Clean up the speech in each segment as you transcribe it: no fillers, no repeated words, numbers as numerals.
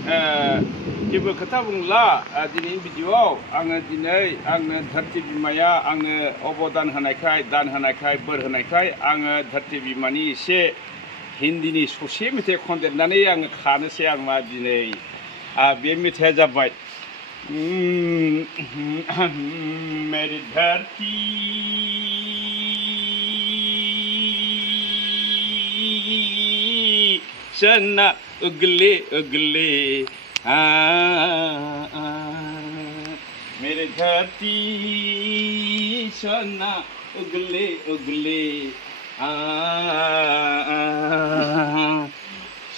जेबो खोथा बुंला दिनैनि भिडिअआव आङो दिनै आंनो धरती बिमाया आंनो अबदान होनायखाय बोर होनायखाय आङो धरती बिमानि एसे हिन्दीनि ससे मेथाइ खनदेरनानै आङो खानोसै आं मा दिनै बे मेथाइया जाबाय मेरी धरती सन्ना उगले उगले मेरे धरती सन्ना उगले उगले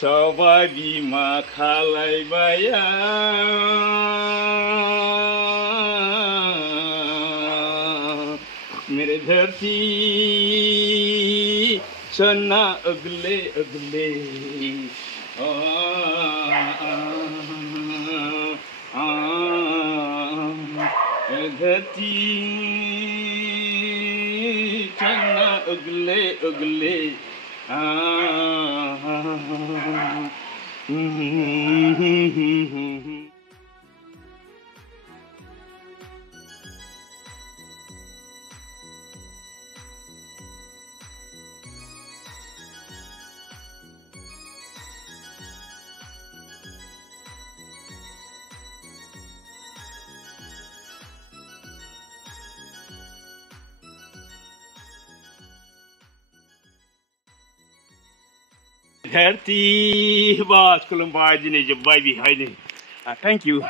सबाय बिमा खालायबाया मेरे धरती सन्ना उगले उगले धरती सन्ना उगले उगले धरती बस खुलुमबाय दिनै जोब्बाय बेहायनो थेंक इउ